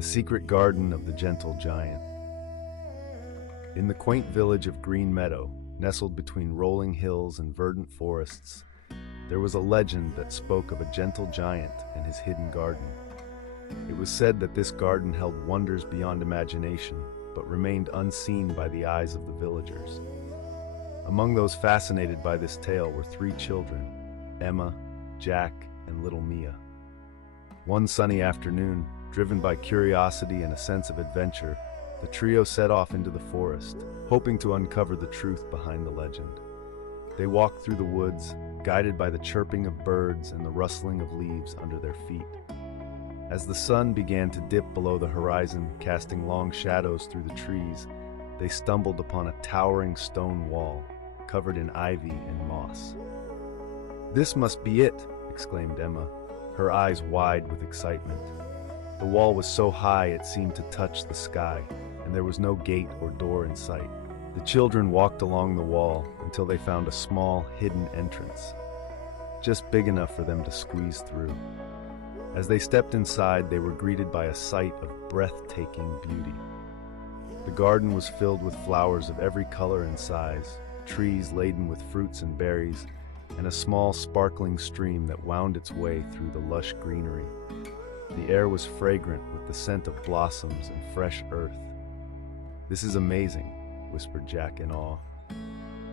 The Secret Garden of the Gentle Giant. In the quaint village of Green Meadow, nestled between rolling hills and verdant forests, there was a legend that spoke of a gentle giant and his hidden garden. It was said that this garden held wonders beyond imagination, but remained unseen by the eyes of the villagers. Among those fascinated by this tale were three children, Emma, Jack, and little Mia. One sunny afternoon, driven by curiosity and a sense of adventure, the trio set off into the forest, hoping to uncover the truth behind the legend. They walked through the woods, guided by the chirping of birds and the rustling of leaves under their feet. As the sun began to dip below the horizon, casting long shadows through the trees, they stumbled upon a towering stone wall, covered in ivy and moss. "This must be it!" exclaimed Emma, her eyes wide with excitement. The wall was so high it seemed to touch the sky, and there was no gate or door in sight. The children walked along the wall until they found a small, hidden entrance, just big enough for them to squeeze through. As they stepped inside, they were greeted by a sight of breathtaking beauty. The garden was filled with flowers of every color and size, trees laden with fruits and berries, and a small, sparkling stream that wound its way through the lush greenery. The air was fragrant with the scent of blossoms and fresh earth. "This is amazing," whispered Jack in awe.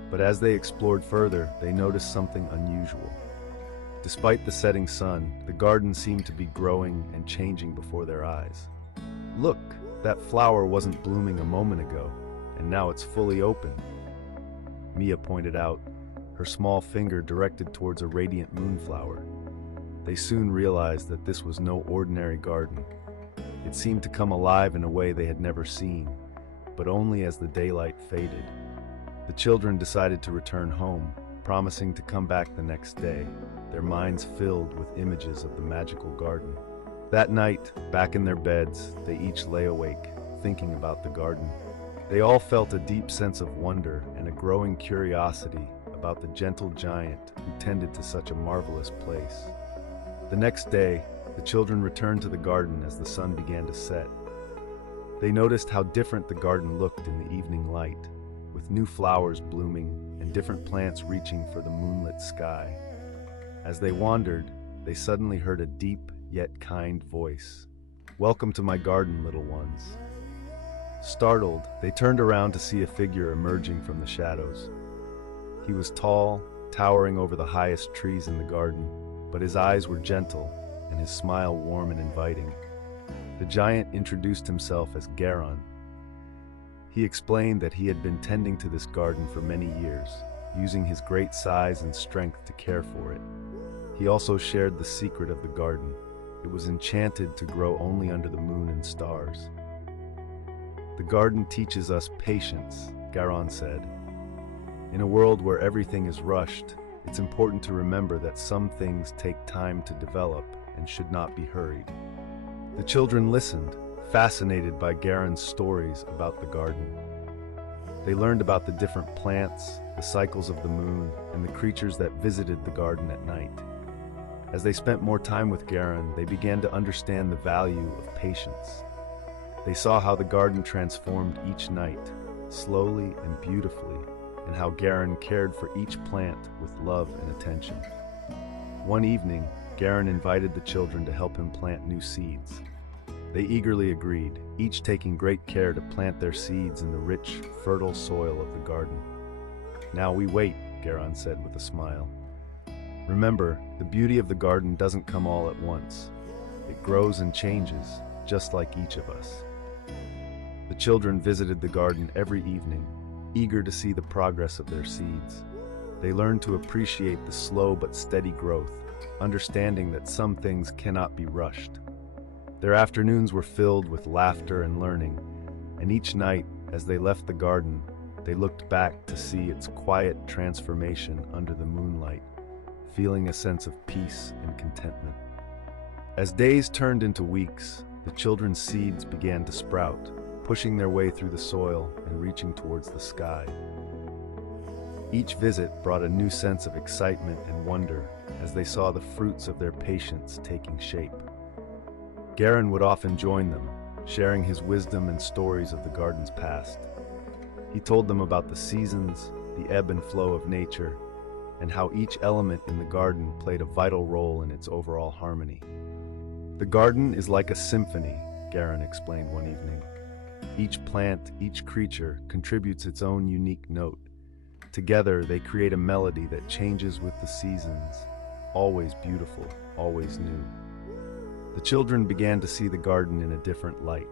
But as they explored further, they noticed something unusual. Despite the setting sun, the garden seemed to be growing and changing before their eyes. "Look, that flower wasn't blooming a moment ago, and now it's fully open," Mia pointed out, her small finger directed towards a radiant moonflower. They soon realized that this was no ordinary garden. It seemed to come alive in a way they had never seen, but only as the daylight faded. The children decided to return home, promising to come back the next day, their minds filled with images of the magical garden. That night, back in their beds, they each lay awake, thinking about the garden. They all felt a deep sense of wonder and a growing curiosity about the gentle giant who tended to such a marvelous place. The next day, the children returned to the garden as the sun began to set. They noticed how different the garden looked in the evening light, with new flowers blooming and different plants reaching for the moonlit sky. As they wandered, they suddenly heard a deep yet kind voice. "Welcome to my garden, little ones." Startled, they turned around to see a figure emerging from the shadows. He was tall, towering over the highest trees in the garden, but his eyes were gentle and his smile warm and inviting. The giant introduced himself as Garon. He explained that he had been tending to this garden for many years, using his great size and strength to care for it. He also shared the secret of the garden. It was enchanted to grow only under the moon and stars. "The garden teaches us patience," Garon said. "In a world where everything is rushed, it's important to remember that some things take time to develop and should not be hurried." The children listened, fascinated by Garon's stories about the garden. They learned about the different plants, the cycles of the moon, and the creatures that visited the garden at night. As they spent more time with Garon, they began to understand the value of patience. They saw how the garden transformed each night, slowly and beautifully, and how Garon cared for each plant with love and attention. One evening, Garon invited the children to help him plant new seeds. They eagerly agreed, each taking great care to plant their seeds in the rich, fertile soil of the garden. "Now we wait," Garon said with a smile. "Remember, the beauty of the garden doesn't come all at once. It grows and changes, just like each of us." The children visited the garden every evening, eager to see the progress of their seeds. They learned to appreciate the slow but steady growth, understanding that some things cannot be rushed. Their afternoons were filled with laughter and learning, and each night, as they left the garden, they looked back to see its quiet transformation under the moonlight, feeling a sense of peace and contentment. As days turned into weeks, the children's seeds began to sprout, pushing their way through the soil and reaching towards the sky. Each visit brought a new sense of excitement and wonder as they saw the fruits of their patience taking shape. Garon would often join them, sharing his wisdom and stories of the garden's past. He told them about the seasons, the ebb and flow of nature, and how each element in the garden played a vital role in its overall harmony. The garden is like a symphony, Garin explained one evening. Each plant, each creature contributes its own unique note. Together, they create a melody that changes with the seasons, always beautiful, always new. The children began to see the garden in a different light.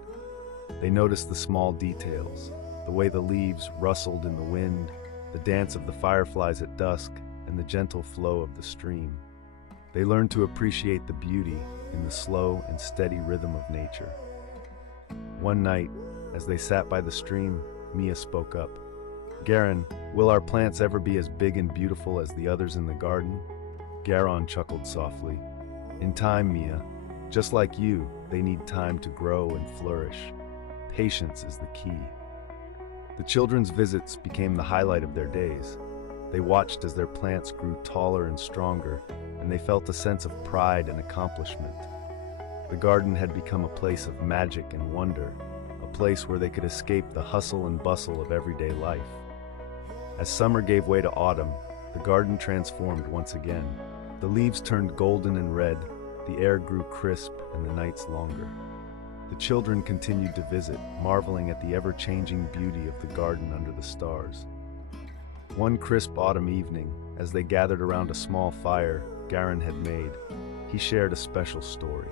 They noticed the small details, the way the leaves rustled in the wind, the dance of the fireflies at dusk, and the gentle flow of the stream. They learned to appreciate the beauty in the slow and steady rhythm of nature. One night, as they sat by the stream, Mia spoke up. "Garin, will our plants ever be as big and beautiful as the others in the garden?" Garon chuckled softly. "In time, Mia. Just like you, they need time to grow and flourish. Patience is the key." The children's visits became the highlight of their days. They watched as their plants grew taller and stronger, and they felt a sense of pride and accomplishment. The garden had become a place of magic and wonder, a place where they could escape the hustle and bustle of everyday life. As summer gave way to autumn, the garden transformed once again. The leaves turned golden and red, the air grew crisp, and the nights longer. The children continued to visit, marveling at the ever-changing beauty of the garden under the stars. One crisp autumn evening, as they gathered around a small fire Garin had made, he shared a special story.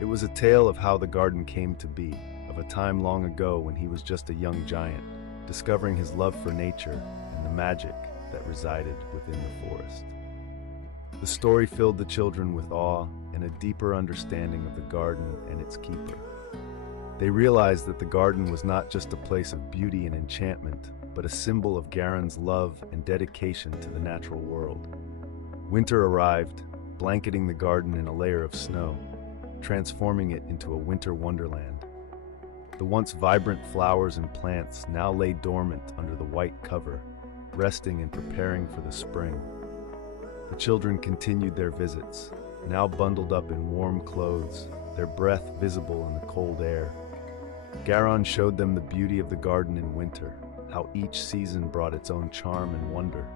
It was a tale of how the garden came to be, of a time long ago when he was just a young giant, discovering his love for nature and the magic that resided within the forest. The story filled the children with awe and a deeper understanding of the garden and its keeper. They realized that the garden was not just a place of beauty and enchantment, but a symbol of Garin's love and dedication to the natural world. Winter arrived, blanketing the garden in a layer of snow, transforming it into a winter wonderland. The once vibrant flowers and plants now lay dormant under the white cover, resting and preparing for the spring. The children continued their visits, now bundled up in warm clothes, their breath visible in the cold air. Garon showed them the beauty of the garden in winter, how each season brought its own charm and wonder.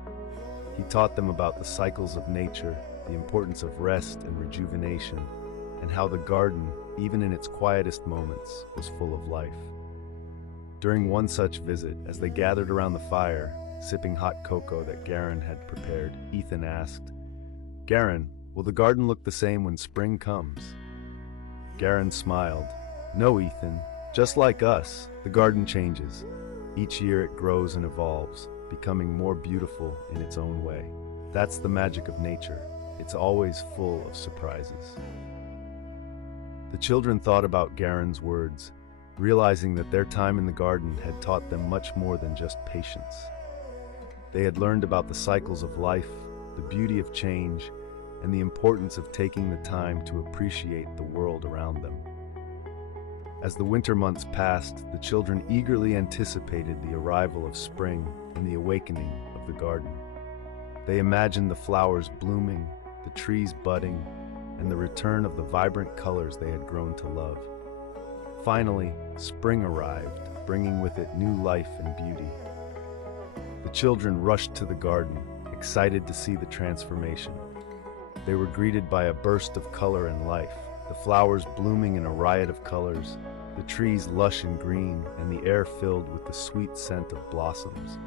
He taught them about the cycles of nature, the importance of rest and rejuvenation, and how the garden, even in its quietest moments, was full of life. During one such visit, as they gathered around the fire, sipping hot cocoa that Garin had prepared, Ethan asked, "Garin, will the garden look the same when spring comes?" Garin smiled. "No, Ethan. Just like us, the garden changes. Each year it grows and evolves, becoming more beautiful in its own way. That's the magic of nature. It's always full of surprises." The children thought about Garin's words, realizing that their time in the garden had taught them much more than just patience. They had learned about the cycles of life, the beauty of change, and the importance of taking the time to appreciate the world around them. As the winter months passed, the children eagerly anticipated the arrival of spring and the awakening of the garden. They imagined the flowers blooming, the trees budding, and the return of the vibrant colors they had grown to love. Finally, spring arrived, bringing with it new life and beauty. The children rushed to the garden, excited to see the transformation. They were greeted by a burst of color and life, the flowers blooming in a riot of colors, the trees lush and green, and the air filled with the sweet scent of blossoms.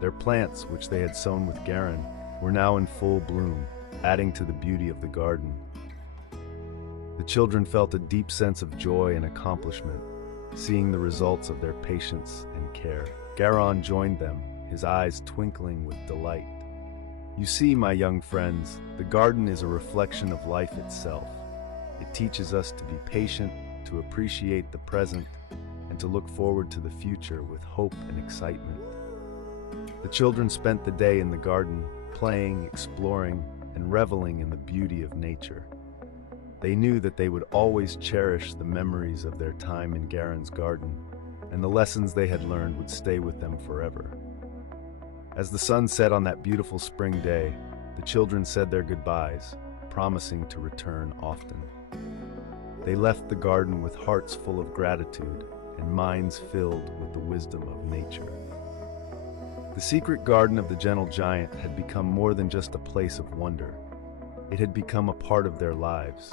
Their plants, which they had sown with Garin, were now in full bloom, adding to the beauty of the garden. The children felt a deep sense of joy and accomplishment, seeing the results of their patience and care. Garon joined them, his eyes twinkling with delight. "You see, my young friends, the garden is a reflection of life itself. It teaches us to be patient, to appreciate the present, and to look forward to the future with hope and excitement." The children spent the day in the garden, playing, exploring, and reveling in the beauty of nature. They knew that they would always cherish the memories of their time in Garin's garden, and the lessons they had learned would stay with them forever. As the sun set on that beautiful spring day, the children said their goodbyes, promising to return often. They left the garden with hearts full of gratitude and minds filled with the wisdom of nature. The secret garden of the gentle giant had become more than just a place of wonder. It had become a part of their lives,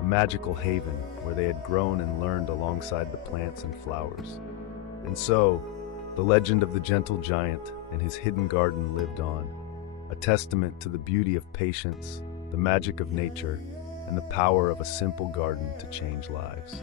a magical haven where they had grown and learned alongside the plants and flowers. And so, the legend of the gentle giant and his hidden garden lived on, a testament to the beauty of patience, the magic of nature, and the power of a simple garden to change lives.